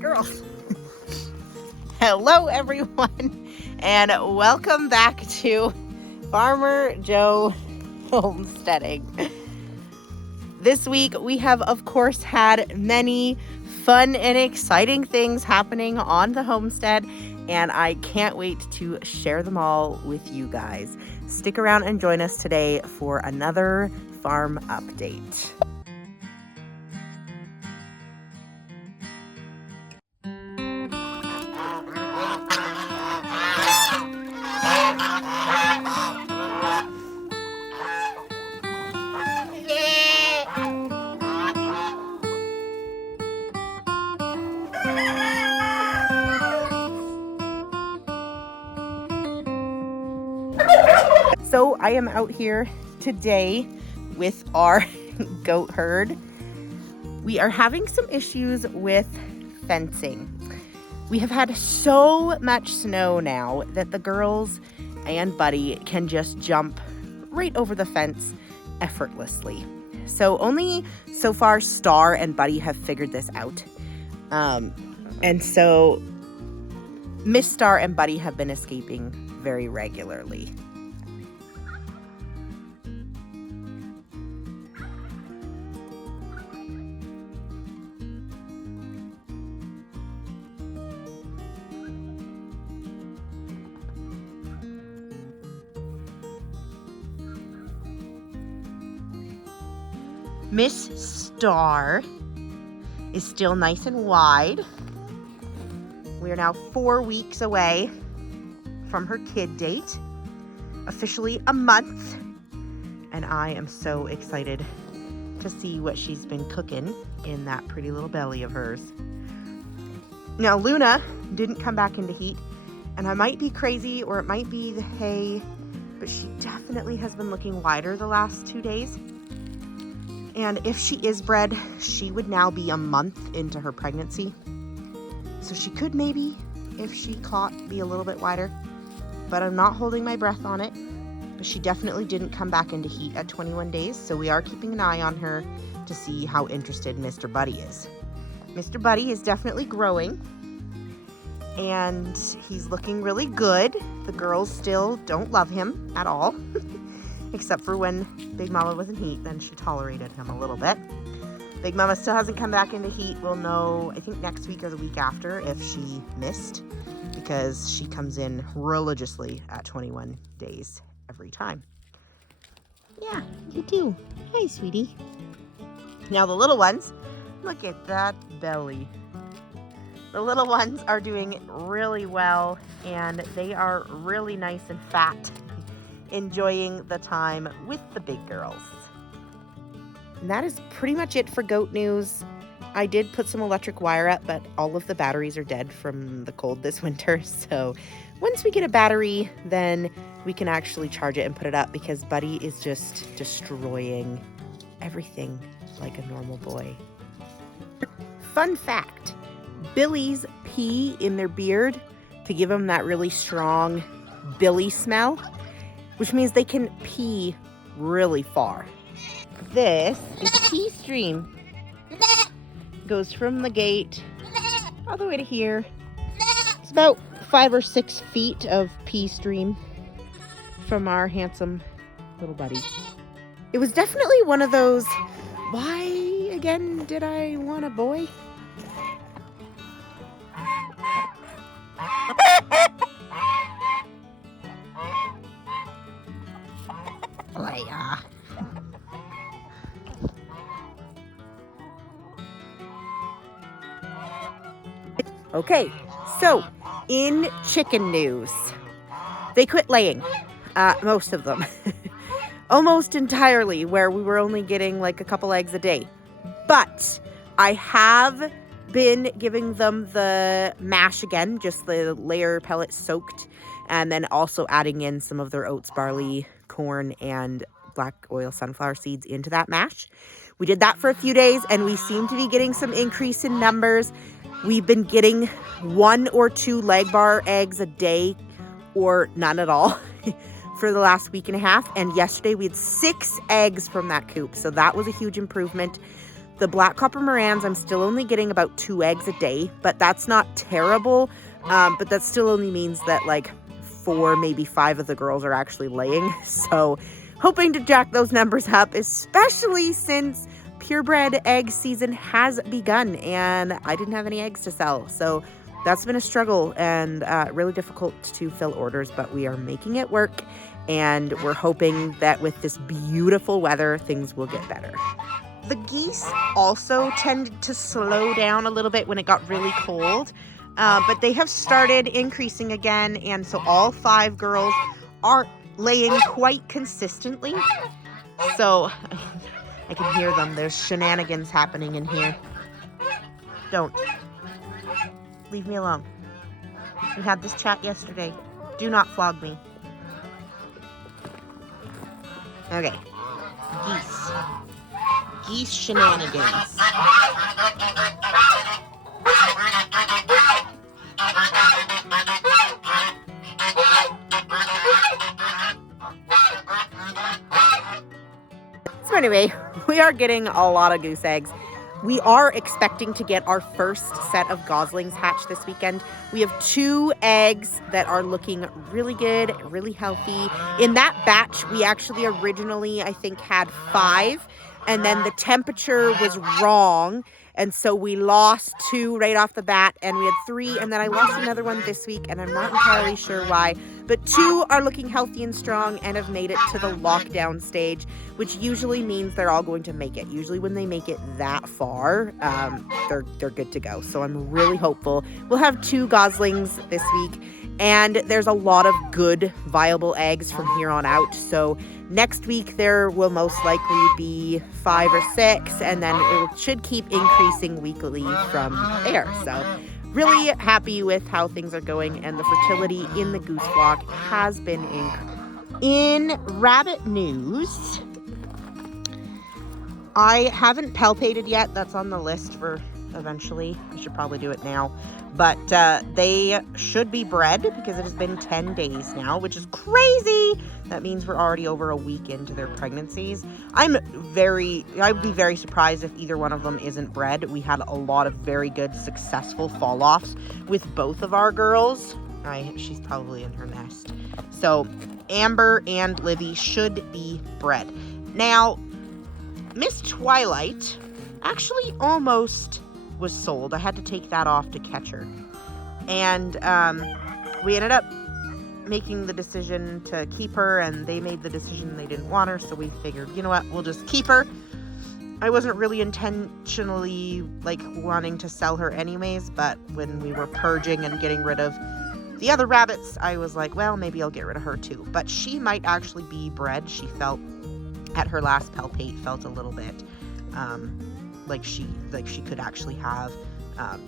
Girls. Hello, everyone, and welcome back to Farmer Joe Homesteading. This week, we have, of course, had many fun and exciting things happening on the homestead, and I can't wait to share them all with you guys. Stick around and join us today for another farm update. So I am out here today with our goat herd. We are having some issues with fencing. We have had so much snow now that the girls and Buddy can just jump right over the fence effortlessly. So only so far Star and Buddy have figured this out. And so Miss Star and Buddy have been escaping very regularly. Miss Star is still nice and wide. We are now 4 weeks away from her kid date, officially a month, and I am so excited to see what she's been cooking in that pretty little belly of hers. Now, Luna didn't come back into heat, and I might be crazy or it might be the hay, but she definitely has been looking wider the last 2 days. And if she is bred, she would now be a month into her pregnancy. So she could maybe, if she caught, be a little bit wider. But I'm not holding my breath on it. But she definitely didn't come back into heat at 21 days. So we are keeping an eye on her to see how interested Mr. Buddy is. Mr. Buddy is definitely growing. And he's looking really good. The girls still don't love him at all. Except for when Big Mama was in heat, then she tolerated him a little bit. Big Mama still hasn't come back into heat. We'll know, I think, next week or the week after if she missed, because she comes in religiously at 21 days every time. Yeah, you do. Hi, sweetie. Now the little ones, look at that belly. The little ones are doing really well, and they are really nice and fat, enjoying the time with the big girls. And that is pretty much it for goat news. I did put some electric wire up, but all of the batteries are dead from the cold this winter. So once we get a battery, then we can actually charge it and put it up, because Buddy is just destroying everything like a normal boy. Fun fact, Billies pee in their beard to give them that really strong billy smell, which means they can pee really far. This is pee stream. Goes from the gate all the way to here. It's about 5 or 6 feet of pee stream from our handsome little Buddy. It was definitely one of those, why again did I want a boy? Leia. Okay, so in chicken news, they quit laying, most of them, almost entirely, where we were only getting like a couple eggs a day. But I have been giving them the mash again, just the layer pellet soaked, and then also adding in some of their oats, barley, corn, and black oil sunflower seeds into that mash. We did that for a few days, and we seem to be getting some increase in numbers. We've been getting 1 or 2 leg bar eggs a day, or none at all, for the last week and a half. And yesterday we had 6 eggs from that coop, so that was a huge improvement. The black copper Morans, I'm still only getting about 2 eggs a day, but that's not terrible. But that still only means that like 4, maybe 5 of the girls are actually laying. So hoping to jack those numbers up, especially since purebred egg season has begun and I didn't have any eggs to sell. So that's been a struggle and really difficult to fill orders, but we are making it work. And we're hoping that with this beautiful weather, things will get better. The geese also tended to slow down a little bit when it got really cold, but they have started increasing again. And so all 5 girls are laying quite consistently. So I can hear them. There's shenanigans happening in here. Don't. Leave me alone. We had this chat yesterday. Do not flog me. Okay. Geese. Geese shenanigans. So anyway, we are getting a lot of goose eggs. We are expecting to get our first set of goslings hatched this weekend. We have 2 eggs that are looking really good, really healthy. In that batch, we actually originally, I think, had 5, and then the temperature was wrong. And so we lost 2 right off the bat, and we had 3, and then I lost another one this week, and I'm not entirely sure why. But 2 are looking healthy and strong and have made it to the lockdown stage, which usually means they're all going to make it. Usually when they make it that far, they're good to go. So I'm really hopeful. We'll have 2 goslings this week, and there's a lot of good, viable eggs from here on out. So next week there will most likely be 5 or 6, and then it should keep increasing weekly from there. So really happy with how things are going, and the fertility in the goose flock has been increased. In rabbit news, I haven't palpated yet. That's on the list for eventually. I should probably do it now. But they should be bred because it has been 10 days now, which is crazy. That means we're already over a week into their pregnancies. I would be very surprised if either one of them isn't bred. We had a lot of very good, successful fall-offs with both of our girls. She's probably in her nest. So Amber and Livy should be bred. Now, Miss Twilight actually almost was sold. I had to take that off to catch her. And we ended up making the decision to keep her, and they made the decision they didn't want her, so we figured, you know what, we'll just keep her. I wasn't really intentionally wanting to sell her anyways, but when we were purging and getting rid of the other rabbits, I was like, well, maybe I'll get rid of her too. But she might actually be bred. She felt at her last palpate felt a little bit like she could actually have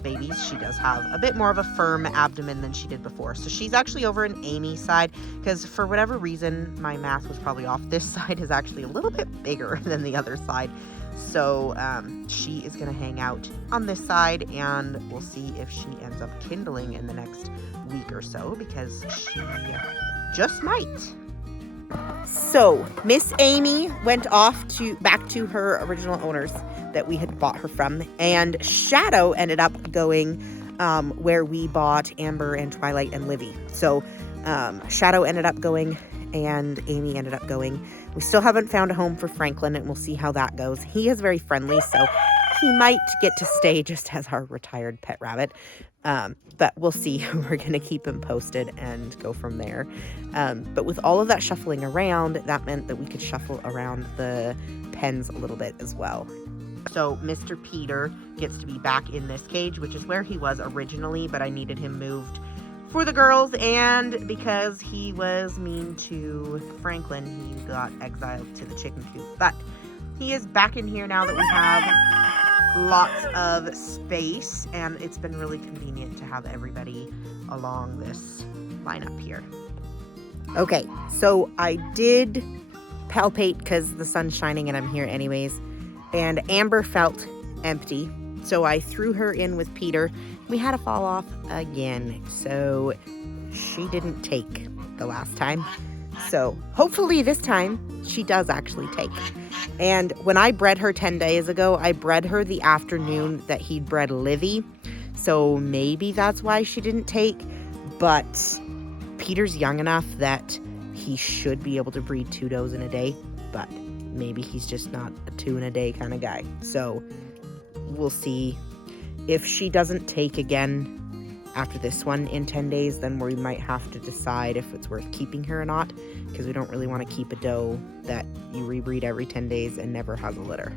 babies. She does have a bit more of a firm abdomen than she did before. So she's actually over in Amy's side, because for whatever reason, my math was probably off. This side is actually a little bit bigger than the other side. So she is going to hang out on this side, and we'll see if she ends up kindling in the next week or so, because she just might. So Miss Amy went off back to her original owners that we had bought her from, and Shadow ended up going where we bought Amber and Twilight and Livy. So Shadow ended up going and Amy ended up going. We still haven't found a home for Franklin, and we'll see how that goes. He is very friendly, so he might get to stay just as our retired pet rabbit. But we'll see. We're going to keep him posted and go from there. But with all of that shuffling around, that meant that we could shuffle around the pens a little bit as well. So Mr. Peter gets to be back in this cage, which is where he was originally, but I needed him moved for the girls, and because he was mean to Franklin, he got exiled to the chicken coop. But he is back in here now that we have lots of space, and it's been really convenient to have everybody along this lineup here. Okay, so I did palpate because the sun's shining and I'm here anyways, and Amber felt empty, so I threw her in with Peter. We had a fall off again, so she didn't take the last time. So hopefully this time she does actually take. And when I bred her 10 days ago, I bred her the afternoon that he'd bred Livy. So maybe that's why she didn't take. But Peter's young enough that he should be able to breed 2 does in a day. But maybe he's just not a 2 in a day kind of guy. So we'll see. If she doesn't take again after this one in 10 days, then we might have to decide if it's worth keeping her or not, because we don't really want to keep a doe that you rebreed every 10 days and never has a litter.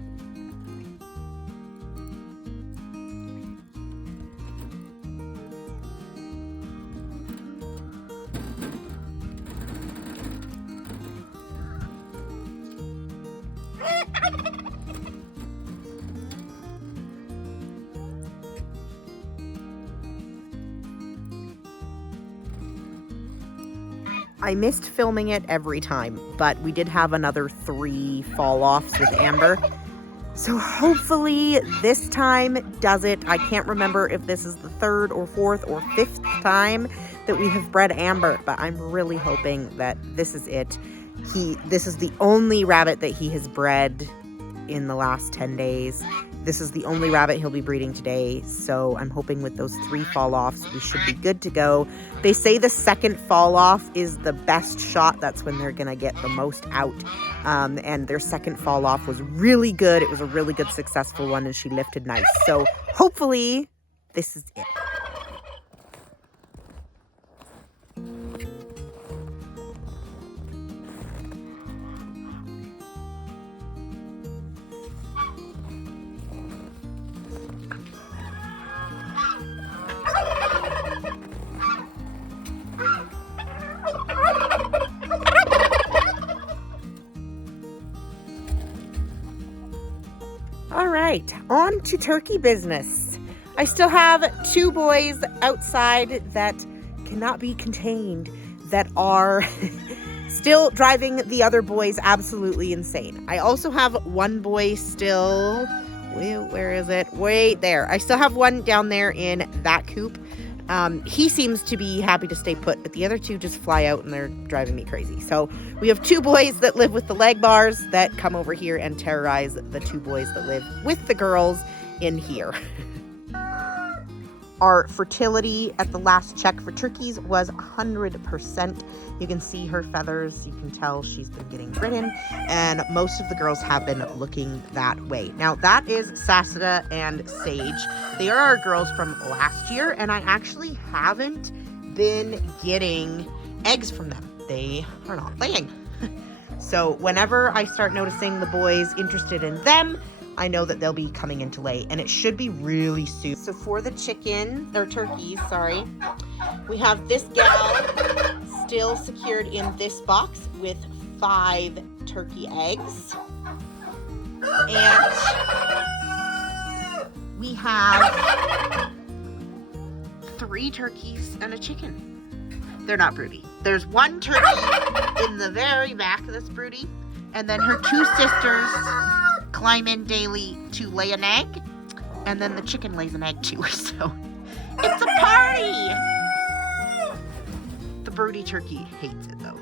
I missed filming it every time, but we did have another 3 fall-offs with Amber. So hopefully this time does it. I can't remember if this is the 3rd or 4th or 5th time that we have bred Amber, but I'm really hoping that this is it. This is the only rabbit that he has bred in the last 10 days. This is the only rabbit he'll be breeding today, so I'm hoping with those 3 fall-offs, we should be good to go. They say the second fall-off is the best shot. That's when they're going to get the most out. And their second fall-off was really good. It was a really good, successful one, and she lifted nice. So hopefully this is it. All right, on to turkey business. I still have 2 boys outside that cannot be contained, that are still driving the other boys absolutely insane. I also have 1 boy still, where is it? Wait, there. I still have 1 down there in that coop. He seems to be happy to stay put, but the other 2 just fly out and they're driving me crazy. So we have 2 boys that live with the leg bars that come over here and terrorize the 2 boys that live with the girls in here. Our fertility at the last check for turkeys was 100%. You can see her feathers. You can tell she's been getting ridden, and most of the girls have been looking that way. Now, that is Sassida and Sage. They are our girls from last year, and I actually haven't been getting eggs from them. They are not laying. So whenever I start noticing the boys interested in them, I know that they'll be coming in to lay, and it should be really soon. So for the turkeys, sorry, we have this gal still secured in this box with 5 turkey eggs. And we have 3 turkeys and a chicken. They're not broody. There's 1 turkey in the very back that's broody, and then her 2 sisters climb in daily to lay an egg, and then the chicken lays an egg too. So it's a party. The broody turkey hates it though.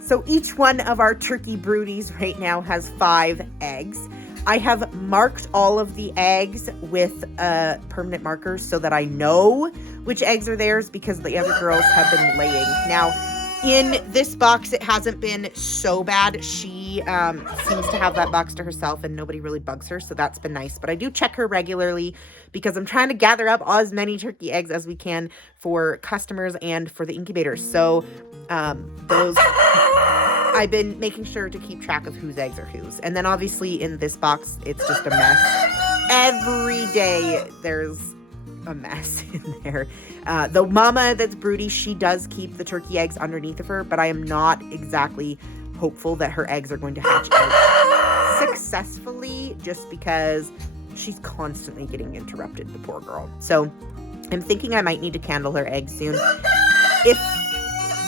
So each one of our turkey broodies right now has 5 eggs. I have marked all of the eggs with permanent markers so that I know which eggs are theirs, because the other girls have been laying. Now, in this box, it hasn't been so bad. She seems to have that box to herself and nobody really bugs her, so that's been nice. But I do check her regularly because I'm trying to gather up as many turkey eggs as we can for customers and for the incubators. So those, I've been making sure to keep track of whose eggs are whose. And then obviously in this box, it's just a mess. Every day there's a mess in there. The mama that's broody, she does keep the turkey eggs underneath of her, but I am not exactly hopeful that her eggs are going to hatch out successfully, just because she's constantly getting interrupted, the poor girl. So I'm thinking I might need to candle her eggs soon.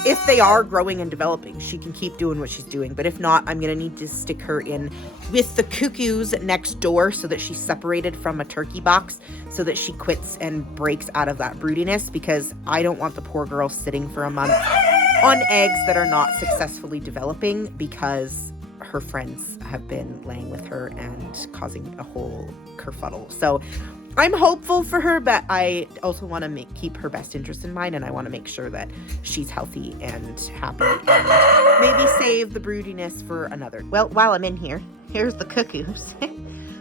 If they are growing and developing, she can keep doing what she's doing. But if not, I'm going to need to stick her in with the cuckoos next door so that she's separated from a turkey box, so that she quits and breaks out of that broodiness, because I don't want the poor girl sitting for a month on eggs that are not successfully developing, because her friends have been laying with her and causing a whole kerfuddle. So I'm hopeful for her, but I also want to keep her best interest in mind, and I want to make sure that she's healthy and happy, and maybe save the broodiness for another. Well, while I'm in here, here's the cuckoos.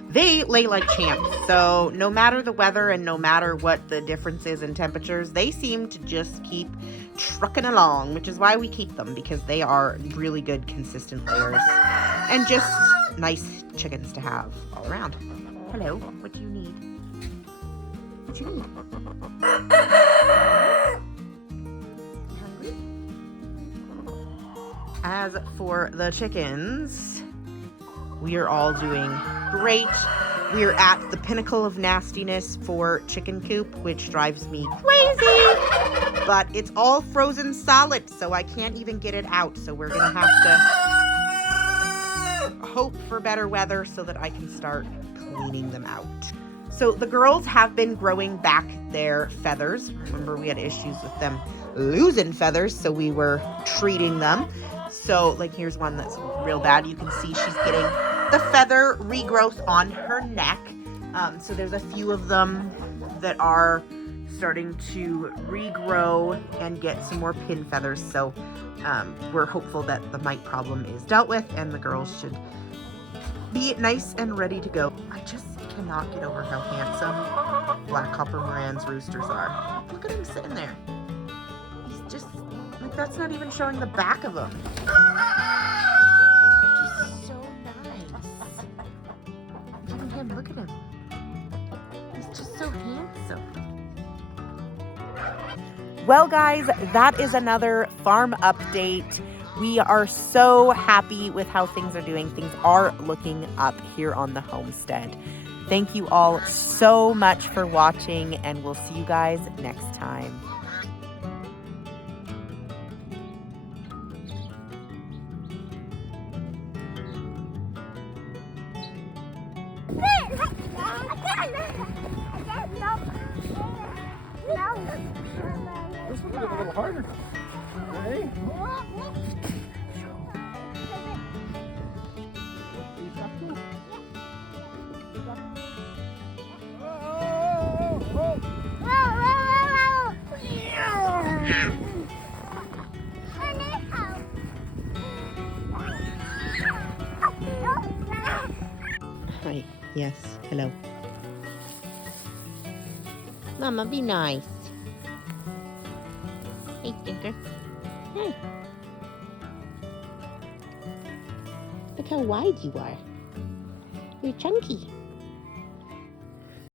They lay like champs, so no matter the weather and no matter what the difference is in temperatures, they seem to just keep trucking along, which is why we keep them, because they are really good, consistent layers and just nice chickens to have all around. Hello, what do you need? What do you need? Hungry? As for the chickens, we are all doing great. We are at the pinnacle of nastiness for chicken coop, which drives me crazy. But it's all frozen solid, so I can't even get it out. So we're gonna have to hope for better weather so that I can start cleaning them out. So the girls have been growing back their feathers. Remember, we had issues with them losing feathers, so we were treating them. So like, here's one that's real bad. You can see she's getting the feather regrowth on her neck. So there's a few of them that are starting to regrow and get some more pin feathers. So we're hopeful that the mite problem is dealt with and the girls should be nice and ready to go. I just cannot get over how handsome Black Copper Moran's roosters are. Look at him sitting there. He's just, like, that's not even showing the back of him. Just so nice. Even him, look at him. He's just so handsome. Well, guys, that is another farm update. We are so happy with how things are doing. Things are looking up here on the homestead. Thank you all so much for watching, and we'll see you guys next time. This one a little harder. Ready? Hi. Yes. Hello. Mama, be nice. Hey, Stinker. Hey. Look how wide you are. You're chunky.